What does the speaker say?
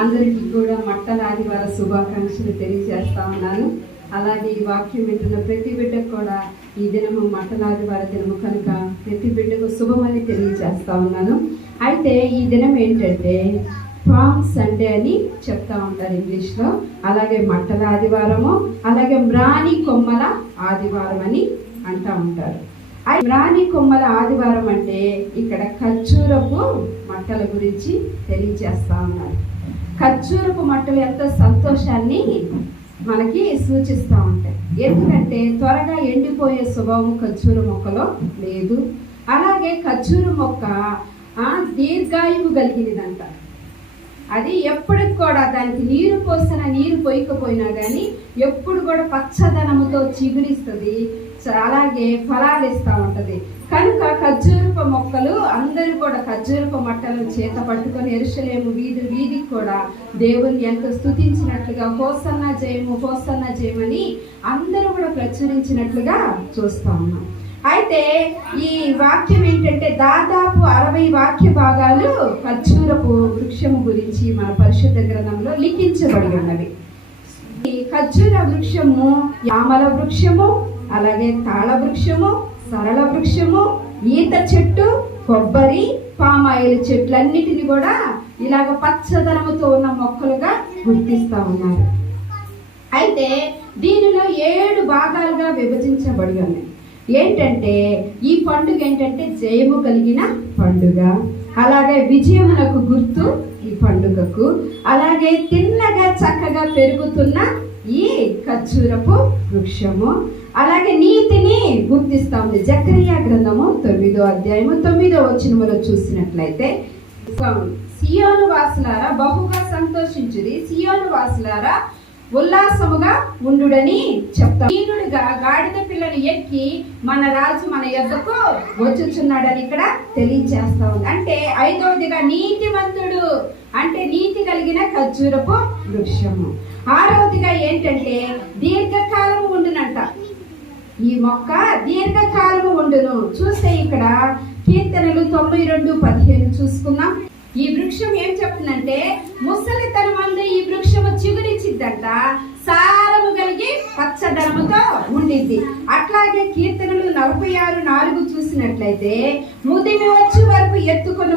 అందరికీ కూడా మట్టల ఆదివార శుభాకాంక్షలు తెలియజేస్తా ఉన్నాను. అలాగే ఈ వాక్యం వింటున్న ప్రతి బిడ్డకు కూడా ఈ దినము మట్టల ఆదివార దినము కనుక ప్రతి బిడ్డకు శుభమని తెలియజేస్తా ఉన్నాను. అయితే ఈ దినం ఏంటంటే పామ్ సండే అని చెప్తా ఉంటారు ఇంగ్లీష్లో. అలాగే మట్టల ఆదివారము, అలాగే మ్రాణి కొమ్మల ఆదివారం అని అంటూ ఉంటారు. మ్రాణి కొమ్మల ఆదివారం అంటే ఇక్కడ ఖర్జూరపు మట్టల గురించి తెలియజేస్తా ఉన్నారు. ఖర్జూరపు మట్టలు ఎంతో సంతోషాన్ని మనకి సూచిస్తూ ఉంటాయి. ఎందుకంటే త్వరగా ఎండిపోయే స్వభావం ఖర్జూర మొక్కలో లేదు. అలాగే ఖర్జూర మొక్క దీర్ఘాయువు కలిగినదంట. అది ఎప్పటికి కూడా దానికి నీరు పోసినా నీరు పోయకపోయినా కానీ ఎప్పుడు కూడా పచ్చదనముతో చిగురిస్తుంది, అలాగే ఫలాలు ఇస్తూ ఉంటుంది. కనుక ఖర్జూరపు మొక్కలు అందరూ కూడా ఖర్జూరపు మట్టలను చేత పట్టుకొని యెరూషలేము వీధికి కూడా దేవుని ఎంతో స్తుతించినట్లుగా హోసన్నా జయము హోసన్నా జయమని అందరూ కూడా ప్రచురించినట్లుగా చూస్తూ ఉన్నాం. అయితే ఈ వాక్యం ఏంటంటే దాదాపు 60 వాక్య భాగాలు ఖర్జూరపు వృక్షము గురించి మన పరిశుద్ధ గ్రంథంలో లిఖించబడి ఉన్నవి. ఈ ఖర్జూర వృక్షము యామల వృక్షము, అలాగే తాళ వృక్షము, సరళ వృక్షము, ఈత చెట్టు, కొబ్బరి, పామాయిల్ చెట్లన్నిటిని కూడా ఇలాగ పచ్చదనముతో ఉన్న మొక్కలుగా గుర్తిస్తూ ఉన్నారు. అయితే దీనిలో 7 భాగాలుగా విభజించబడి ఉన్నాయి. ఏంటంటే ఈ పండుగ ఏంటంటే జయము కలిగిన పండుగ, అలాగే విజయమునకు గుర్తు ఈ పండుగకు, అలాగే తిన్నగా చక్కగా పెరుగుతున్న ఈ ఖర్జూరపు వృక్షము, అలాగే నీతిని గుర్తిస్తా ఉంది. జకరియా గ్రంథము 9వ అధ్యాయము 9వ వచనములో చూసినట్లయితే సియోను వాసులారా బహుగా సంతోషించుడి, సియోను వాసులారా ఉల్లాసముగా ఉండుడని చెప్తాం. దీనుడిగా గాడిద పిల్లను ఎక్కి మన రాజు మన యొద్దకు వచ్చుచున్నాడని ఇక్కడ తెలియజేస్తా ఉంది. అంటే 5వదిగా నీతిమంతుడు, అంటే నీతి కలిగిన ఖర్జూరపు వృక్షము. 6వదిగా ఏంటంటే దీర్ఘకాలము ఉండునంట. ఈ మొక్క దీర్ఘకాలము ఉండును. చూస్తే ఇక్కడ కీర్తనలు 92:15 చూసుకున్నాం. ఈ వృక్షం ఏం చెప్తుందంటే ముసలితనమందు ఈ వృక్షము చిగురిచ్చిద్దంట, సారము కలిగి పచ్చదనముతో ఉండిద్ది. అట్లాగే కీర్తనలు 46:4 చూసినట్లయితే ముదిమి వచ్చే వరకు ఎత్తుకున్న